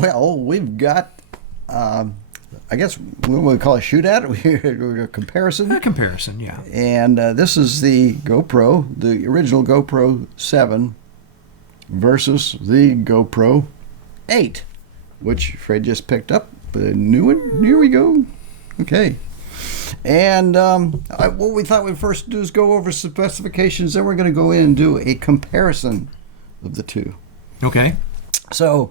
Well, we've got, I guess, what we call a shootout, a comparison. A comparison, yeah. And this is the GoPro, the original GoPro 7 versus the GoPro 8, which Fred just picked up. A new one. Here we go. Okay. And what we thought we'd first do is go over specifications, then we're going to go in and do a comparison of the two. Okay. So,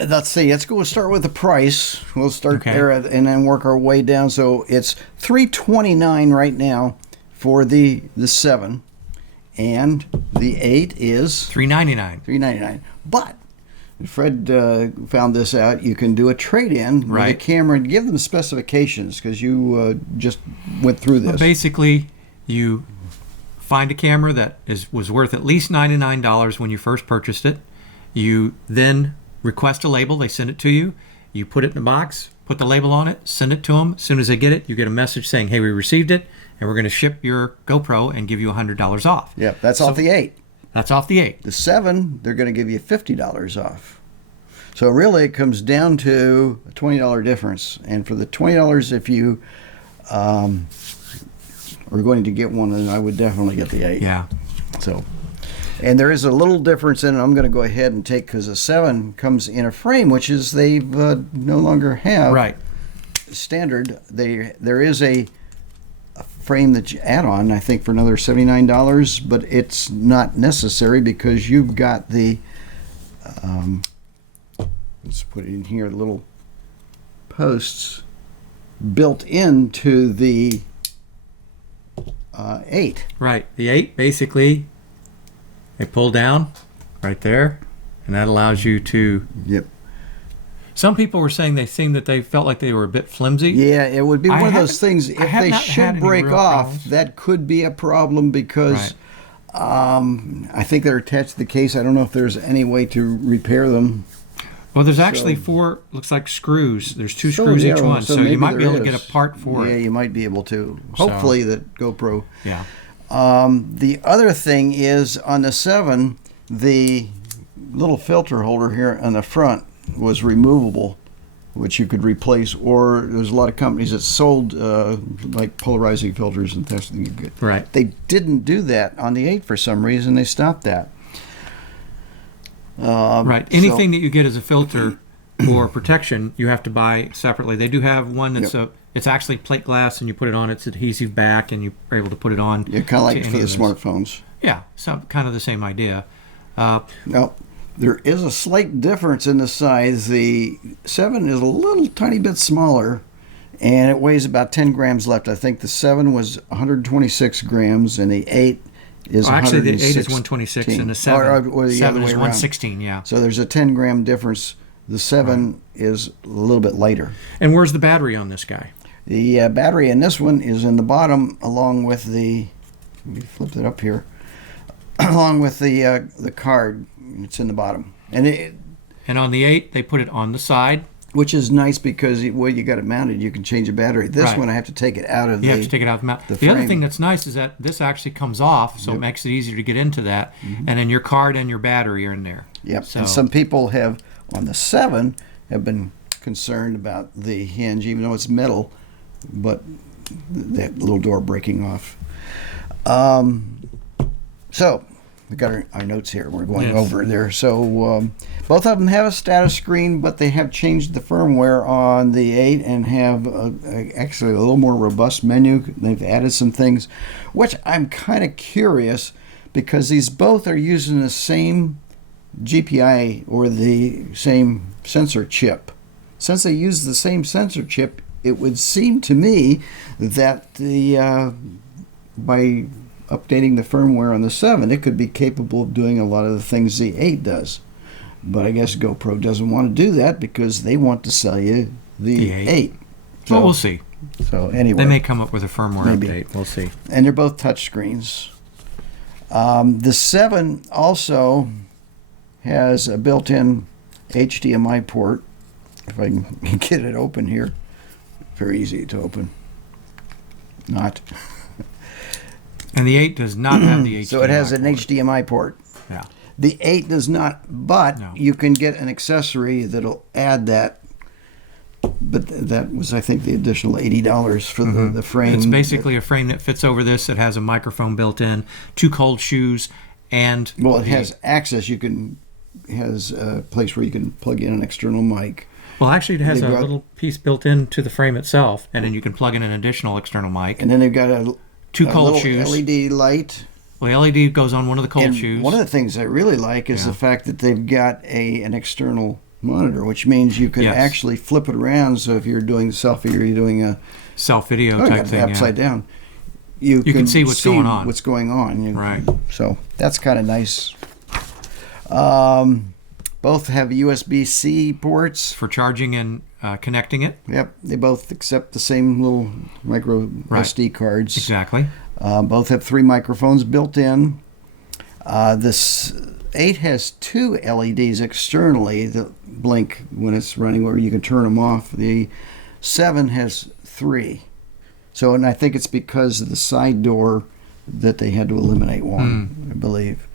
let's see. Let's go start with the price. We'll start there and then work our way down. So it's $329 right now for the 7, and the 8 is $399. But Fred found this out. You can do a trade-in with a camera and give them the specifications because you just went through this. Well, basically, you find a camera that was worth at least $99 when you first purchased it. You then request a label. They send it to you. You put it in a box, put the label on it, send it to them. As soon as they get it, you get a message saying, hey, we received it, and we're going to ship your GoPro and give you $100 off. Yeah, that's off the 8. That's off the 8. The 7, they're going to give you $50 off. So really it comes down to a $20 difference. And for the $20, if you are going to get one, then I would definitely get the 8. Yeah. So, and there is a little difference in it. I'm going to go ahead and take, because the 7 comes in a frame, which is they no longer have standard. There is a frame that you add on, I think, for another $79, but it's not necessary because you've got the let's put it in here, little posts built into the 8. Right. The 8, basically, they pull down right there, and that allows you to... Yep. Some people were saying they felt like they were a bit flimsy. Yeah, it would be one of those things. If they should break off, that could be a problem because I think they're attached to the case. I don't know if there's any way to repair them. Well, there's actually 4, looks like screws. There's 2 screws each one, so you might be able to get a part for it. Yeah, you might be able to. Hopefully, the GoPro. Yeah. The other thing is on the 7, the little filter holder here on the front was removable, which you could replace, or there's a lot of companies that sold like polarizing filters and testing you could. Right. They didn't do that on the 8 for some reason. They stopped that. Right. Anything that you get as a filter or protection, you have to buy separately. They do have one that's it's actually plate glass, and you put it on its adhesive back, and you're able to put it on. Yeah, kind of like for the smartphones. Yeah, kind of the same idea. No. There is a slight difference in the size. The 7 is a little tiny bit smaller, and it weighs about 10 grams left. I think the 7 was 126 grams, and the 8 is actually, the 8 is 126, and the 7 is 116, yeah. So there's a 10-gram difference. The 7 is a little bit lighter. And where's the battery on this guy? The battery in this one is in the bottom, along with the... Let me flip it up here. Along with the card. It's in the bottom. And on the 8, they put it on the side. Which is nice because where you got it mounted, you can change the battery. This one, I have to take it out of You have to take it out of the mount. The other thing that's nice is that this actually comes off, so it makes it easier to get into that. And then your card and your battery are in there. Yep. So. And some people have, on the 7, have been concerned about the hinge, even though it's metal, but that little door breaking off. So... We got our notes here. We're going over there. So both of them have a status screen, but they have changed the firmware on the 8 and have actually a little more robust menu. They've added some things, which I'm kind of curious because these both are using the same GPI or the same sensor chip. Since they use the same sensor chip, it would seem to me that by updating the firmware on the 7, it could be capable of doing a lot of the things the 8 does. But I guess GoPro doesn't want to do that because they want to sell you the 8. So, well, we'll see. So anyway. They may come up with a firmware update. We'll see. And they're both touch screens. The 7 also has a built-in HDMI port. If I can get it open here. Very easy to open. Not. And the 8 does not have the HDMI So it has an port. HDMI port. Yeah. The 8 does not, but No. you can get an accessory that'll add that. But that was, I think, the additional $80 for the frame. It's basically a frame that fits over this. It has a microphone built in, 2 cold shoes, and Well, it has access. Has a place where you can plug in an external mic. well, actually, it has They've a got- little piece built into the frame itself, and then you can plug in an additional external mic. And then they've got a 2 cold little shoes. LED light. Well, the LED goes on one of the cold And shoes. one of the things I really like is Yeah. the fact that they've got an external monitor, which means you can Yes. actually flip it around. So if you're doing selfie or you're doing a self-video type thing. upside Yeah. down, you can see what's going on. What's going on? Right. So that's kind of nice. Both have USB-C ports. For charging and connecting it. Yep, they both accept the same little micro SD cards. Exactly. Both have 3 microphones built in. This 8 has 2 LEDs externally that blink when it's running, where you can turn them off. The 7 has 3. So, and I think it's because of the side door that they had to eliminate one, I believe.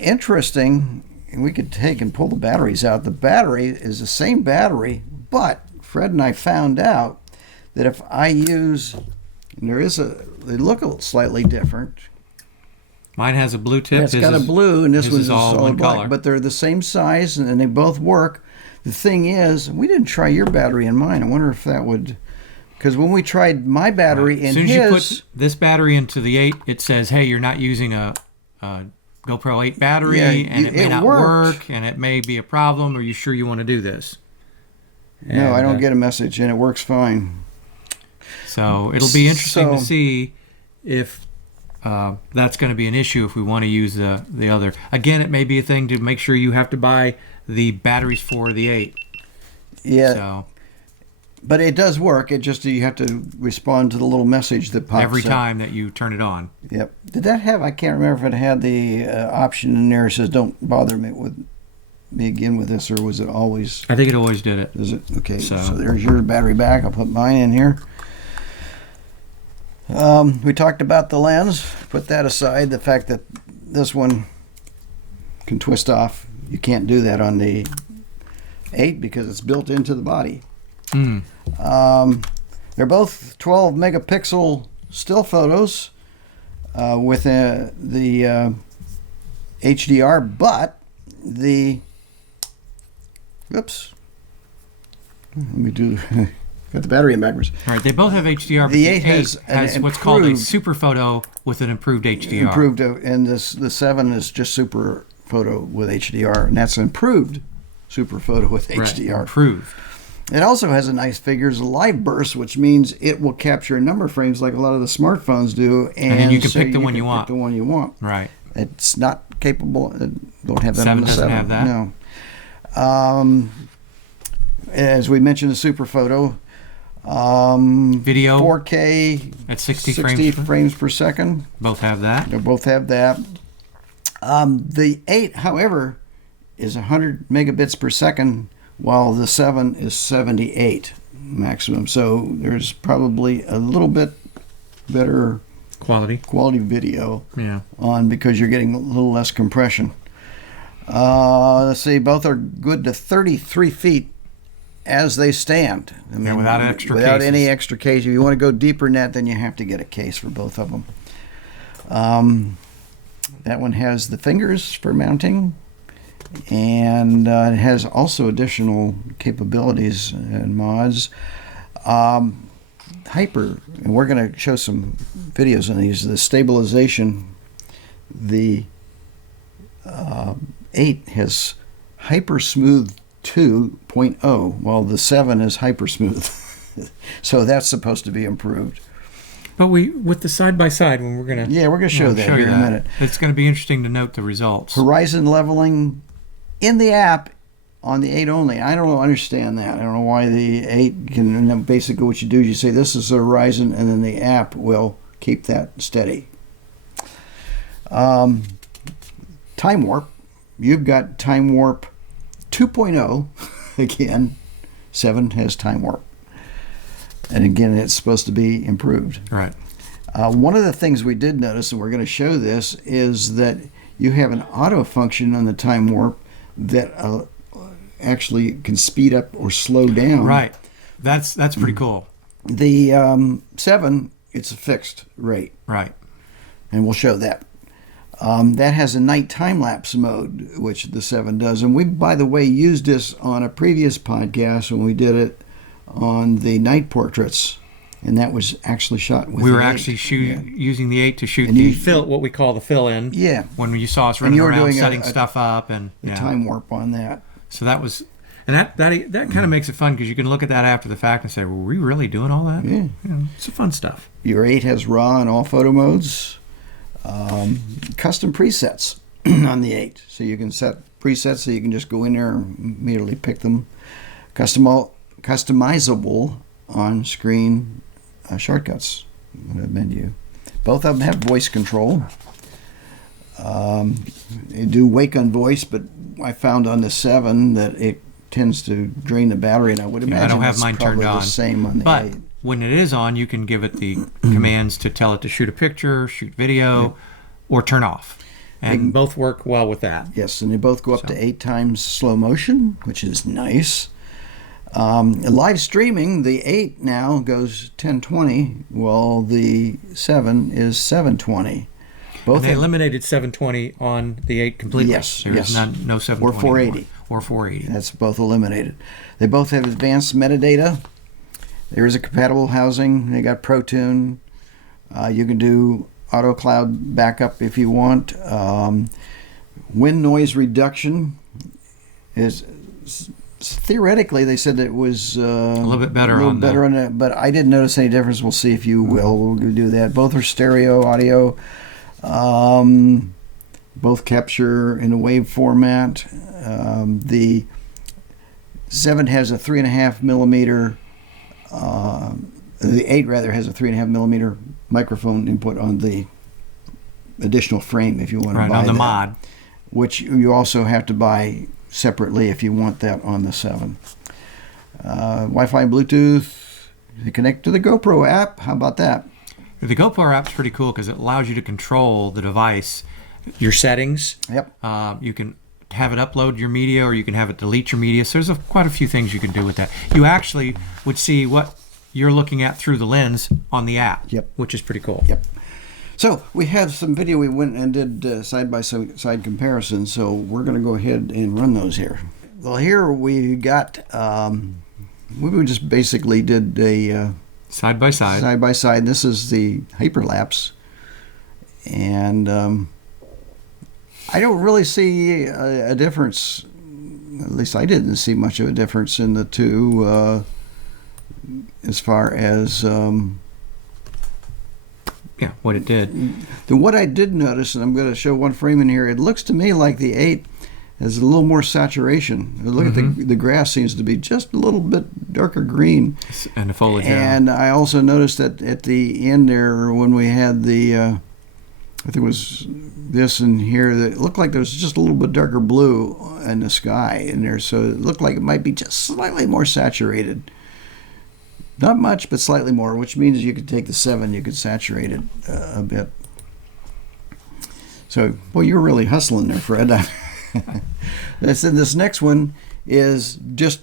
Interesting, we could take and pull the batteries out. The battery is the same battery, but Fred and I found out that if I use, and they look slightly different. Mine has a blue tip. It's His got a is- blue, and this his one's is a all solid one black, color. but they're the same size, and they both work. The thing is, we didn't try your battery and mine. I wonder if that would, because when we tried my battery As and soon as you his, put this battery into the 8, it says, hey, you're not using a GoPro 8 battery, Yeah, and it may it not worked. work, and it may be a problem. Are you sure you want to do this? no, I And, don't get a message, and it works fine. So it'll be interesting to So- see if that's going to be an issue if we want to use the other. Again, it may be a thing to make sure you have to buy the batteries for the 8. Yeah, So but it does work. It just you have to respond to the little message that pops every up. time that you turn it on. Yep. Did that have? I can't remember if it had the option in there that says "Don't bother me again with this," or was it always? I think it always did it. Is it okay? So, So- there's your battery back. I'll put mine in here. We talked about the lens. Put that aside. The fact that this one can twist off. You can't do that on the 8 because it's built into the body. Mm. They're both 12 megapixel still photos with the HDR, but the oops. Let me do. Got the battery in backwards. All right, they both have HDR. But The 8 has an what's called a improved- super photo with an improved HDR. Improved, and the 7 is just super photo with HDR, and that's an improved super photo with Right, HDR. improved. It also has a nice figures live burst, which means it will capture a number of frames like a lot of the smartphones do, and then you can so pick the one you pick want. The one you want. Right. It's not capable. Don't have that 7 on the doesn't 7. have that? No. As we mentioned, the super photo. Video 4K at 60 frames per second. Both have that. They both have that. The 8, however, is 100 megabits per second, while the 7 is 78 maximum. So there's probably a little bit better quality video Yeah. on because you're getting a little less compression. Let's see, both are good to 33 feet as they stand. I mean, without extra without cases. any extra case. If you want to go deeper than that, then you have to get a case for both of them. That one has the fingers for mounting, and it has also additional capabilities and mods. Hyper, and we're going to show some videos on these. The stabilization, the 8 has Hyper Smooth 2.0, while the 7 is Hyper Smooth. So that's supposed to be improved. But with the side by side, when we're gonna Yeah, we're going to show that you here in a minute. It's going to be interesting to note the results. Horizon leveling in the app on the 8 only. I don't understand that. I don't know why the 8 can. And then basically, what you do is you say this is the horizon, and then the app will keep that steady. Time warp. You've got time warp 2.0. Again, 7 has time warp, and again, it's supposed to be improved. Right. One of the things we did notice, and we're going to show this, is that you have an auto function on the time warp that actually can speed up or slow down. Right. That's pretty cool. The 7, it's a fixed rate. Right. And we'll show that. That has a night time-lapse mode, which the 7 does. And we, by the way, used this on a previous podcast when we did it on the night portraits. And that was actually shot with We were the 8. actually using the 8 to shoot And the you- what we call the fill-in. Yeah. When you saw us running you were around doing setting stuff up. And The yeah. time warp on that. So that was... And that kind of makes it fun because you can look at that after the fact and say, were we really doing all that? Yeah. You know, it's fun stuff. Your 8 has RAW and all photo modes. Custom presets on the 8. So you can set presets so you can just go in there and immediately pick them. Customizable on-screen shortcuts menu. Both of them have voice control. They do wake on voice, but I found on the 7 that it tends to drain the battery, and I would imagine I don't have that's mine turned probably on. the same on the But 8. when it is on, you can give it the commands to tell it to shoot a picture, shoot video, or turn off. And both work well with that. Yes, and they both go up to 8 times slow motion, which is nice. Live streaming, the 8 now goes 1020, while the 7 is 720. Both They have, eliminated 720 on the 8 completely. Yes, There is yes. no 720 Or 480. anymore. Or 480. that's both eliminated. They both have advanced metadata. There is a compatible housing. They got ProTune. You can do auto cloud backup if you want. Wind noise reduction is theoretically they said it was a little bit better on on it, but I didn't notice any difference. We'll see if you will. We'll do that. Both are stereo audio. Both capture in a wave format. The 7 has a 3.5 millimeter. The 8 rather has a 3.5 millimeter microphone input on the additional frame if you want to Right, buy on the that, mod. which you also have to buy separately if you want that on the 7. Wi-Fi, Bluetooth. They connect to the GoPro app. How about that? The GoPro app's pretty cool because it allows you to control the device, your settings. Yep. You can have it upload your media or you can have it delete your media. So there's quite a few things you can do with that. You actually would see what you're looking at through the lens on the app, Yep. which is pretty cool. Yep. So we have some video. We went and did side-by-side comparisons. So we're going to go ahead and run those here. Well, here we got, we just basically did a Side by side. side-by-side. This is the hyperlapse. And I don't really see a difference. At least I didn't see much of a difference in the two as far as... Yeah, what it did. What I did notice, and I'm going to show one frame in here, it looks to me like the 8 has a little more saturation. Look at the grass seems to be just a little bit darker green. And the foliage. And I also noticed that at the end there, when we had the, I think it was this in here, that it looked like there was just a little bit darker blue in the sky in there. So it looked like it might be just slightly more saturated. Not much, but slightly more, which means you could take the 7, you could saturate it a bit. So, well, you're really hustling there, Fred. This next one is just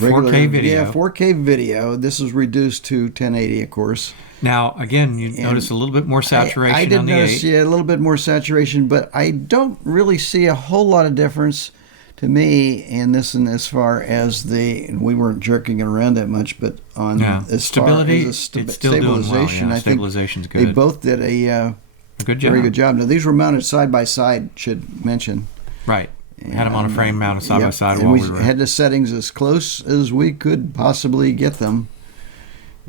regular 4K video. Yeah, 4K video. This is reduced to 1080, of course. Now, again, you notice a little bit more saturation I did on the notice, 8. yeah, a little bit more saturation, but I don't really see a whole lot of difference to me in this, and as far as we weren't jerking it around that much, but on as stability, far as it's still doing well. stabilization, Yeah, I think stabilization's good. they both did a good job. very good job. Now these were mounted side by side, should mention. Right. Had them on a frame mounted side by side and while we we were. had the settings as close as we could possibly get them,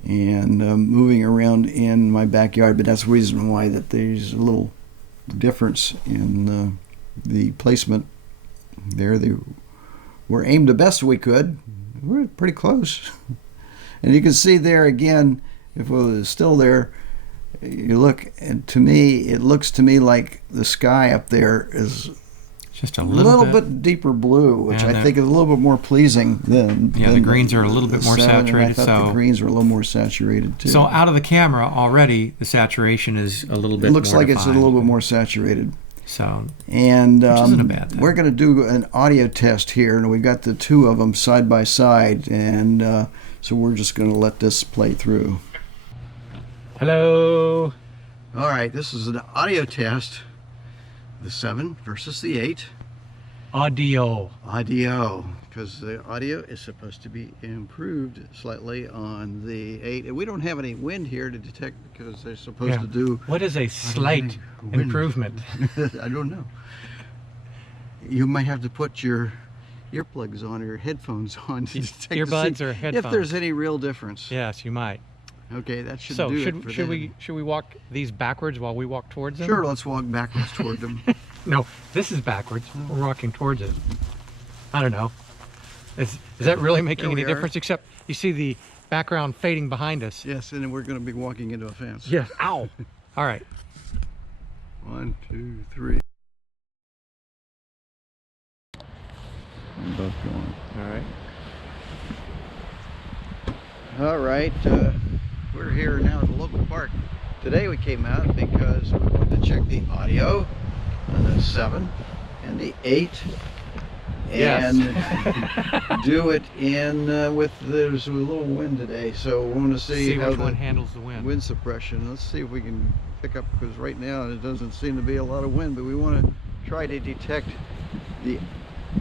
and moving around in my backyard. But that's the reason why that there's a little difference in the placement there. They were aimed the best we could. We're pretty close. And you can see there again, if it was still there, you look, and to me, it looks to me like the sky up there is Just a little bit deeper blue, which And I think is a little bit more pleasing than. Yeah, the than greens are a little bit more 7, and saturated. I thought So the greens are a little more saturated too. So out of the camera already, the saturation is a little bit. It looks more like it's a defined. little bit more saturated. So, And which isn't a bad thing. we're going to do an audio test here, and we've got the two of them side by side, and so we're just going to let this play through. Hello. All right, this is an audio test. The 7 versus the 8. Audio, because the audio is supposed to be improved slightly on the 8. And we don't have any wind here to detect because they're supposed to do... What is a slight improvement? I don't know. You might have to put your earplugs on or your headphones on to detect Earbuds or headphones? if there's any real difference. Yes, you might. Okay, that should So do it for should them. we walk these backwards while we walk towards them? Sure, let's walk backwards toward them. No, this is backwards. We're walking towards it. I don't know. Is that really making There any we are. difference? Except you see the background fading behind us. Yes, and then we're going to be walking into a fence. Yes. Ow. All right. 1, 2, 3. And both going. All right. All right, we're here now at the local park. Today we came out because we wanted to check the audio on the 7 and the 8, and do it in there's a little wind today, so we want to see how which the one handles the wind. wind suppression. Let's see if we can pick up, because right now it doesn't seem to be a lot of wind, but we want to try to detect the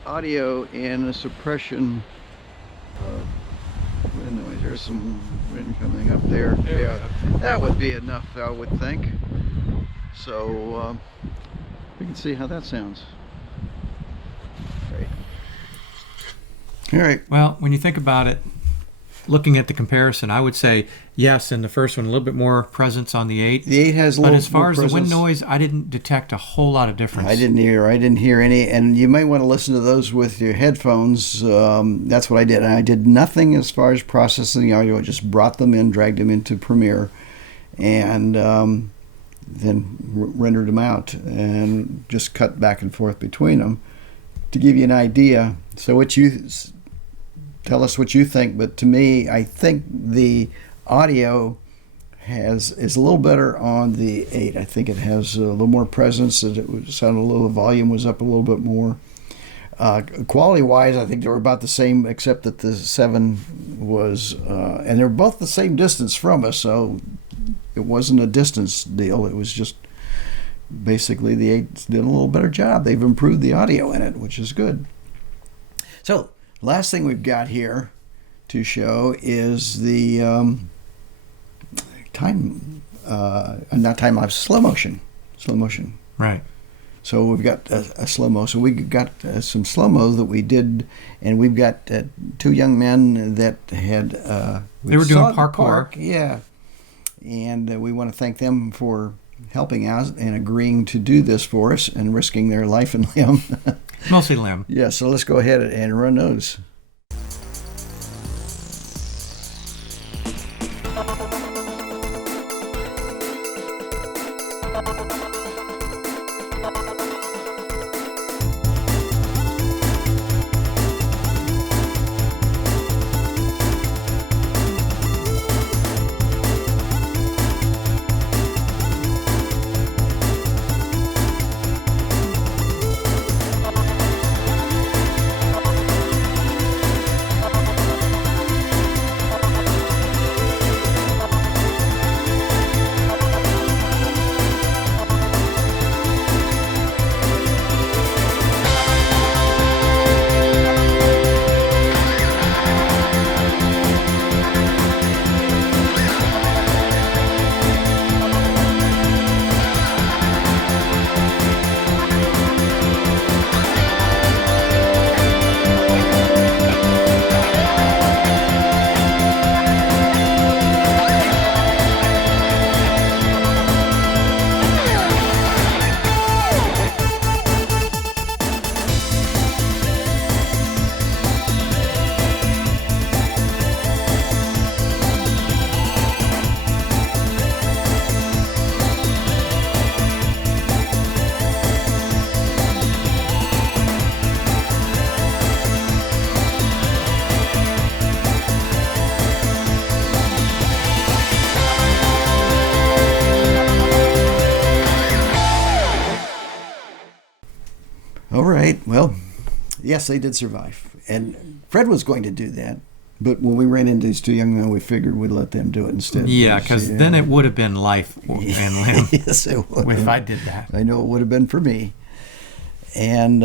audio and the suppression of wind noise. There's some wind coming up there. Yeah, that would be enough, I would think. So we can see how that sounds. Great. All right. Well, when you think about it, looking at the comparison, I would say yes, in the first one, a little bit more presence on the 8. The 8 has a But little as far more as the wind presence. noise, I didn't detect a whole lot of difference. I didn't hear any, and you might want to listen to those with your headphones. That's what I did. And I did nothing as far as processing the audio. I just brought them in, dragged them into Premiere, and then rendered them out and just cut back and forth between them to give you an idea. So tell us what you think, but to me, I think the audio is a little better on the 8. I think it has a little more presence. It would sound a little, the volume was up a little bit more. Quality-wise, I think they were about the same, except that the 7 was, and they're both the same distance from us, so it wasn't a distance deal. It was just basically the 8 did a little better job. They've improved the audio in it, which is good. So, last thing we've got here to show is the slow motion. Right. So we've got a slow-mo. So we got some slow-mo that we did, and we've got 2 young men that had... They were doing saw the parkour. park, yeah. And we want to thank them for helping out and agreeing to do this for us and risking their life and limb. Mostly limb. Yeah, so let's go ahead and run those. right. Well, yes, they did survive. And Fred was going to do that. But when we ran into these two young men, we figured we'd let them do it instead. Yeah, because then it would have been life and limb. Yes, it would. If I did that. I know it would have been for me. And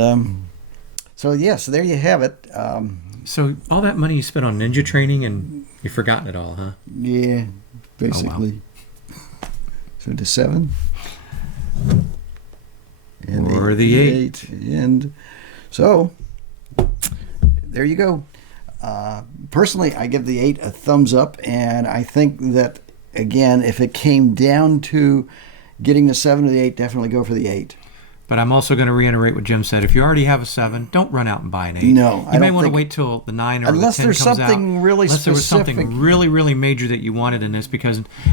so, yes, there you have it. So all that money you spent on ninja training and you've forgotten it all, huh? Yeah, basically. Oh, wow. So the 7. And or the 8. And so, there you go. Personally, I give the 8 a thumbs up, and I think that, again, if it came down to getting the 7 or the 8, definitely go for the 8. But I'm also going to reiterate what Jim said. If you already have a 7, don't run out and buy an 8. No, you may want to wait till the 9 or unless the 10 there's comes something out. really unless there was specific. something really, really major that you wanted in this,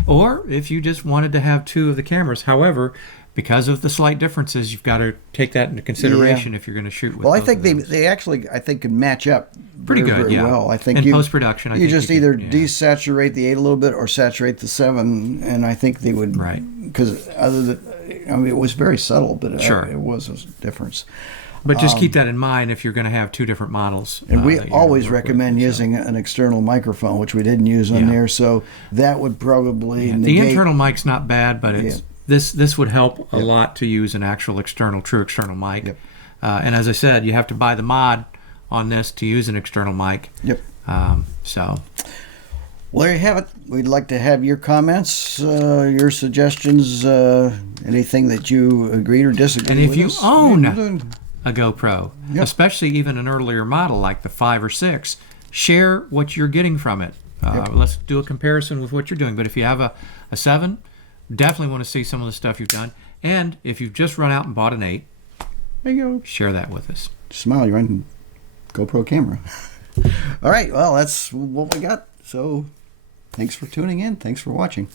or if you just wanted to have 2 of the cameras. However, because of the slight differences, you've got to take that into consideration if you're going to shoot with. Well, I both think of they those. actually can match up Pretty very, good, very yeah. well. I think in post-production, I you think just you either could, desaturate the 8 a little bit or saturate the 7, and I think they would. Right. Because it was very subtle, but Sure. it was a difference. But just keep that in mind if you're going to have 2 different models. And we that you're always gonna work recommend with, so. using an external microphone, which we didn't use on Yeah. there. So that would probably The negate. internal mic's not bad, but it's this would help a lot to use an actual true external mic. Yep. And as I said, you have to buy the mod on this to use an external mic. Yep. So Well, there you have it. We'd like to have your comments, your suggestions, anything that you agreed or disagreed And if with you us. own a GoPro, Yep. especially even an earlier model like the 5 or 6, share what you're getting from it. Let's do a comparison with what you're doing. But if you have a 7, definitely want to see some of the stuff you've done. And if you've just run out and bought an 8, There you go. share that with us. Smile, you're on GoPro camera. All right, well, that's what we got. So thanks for tuning in. Thanks for watching.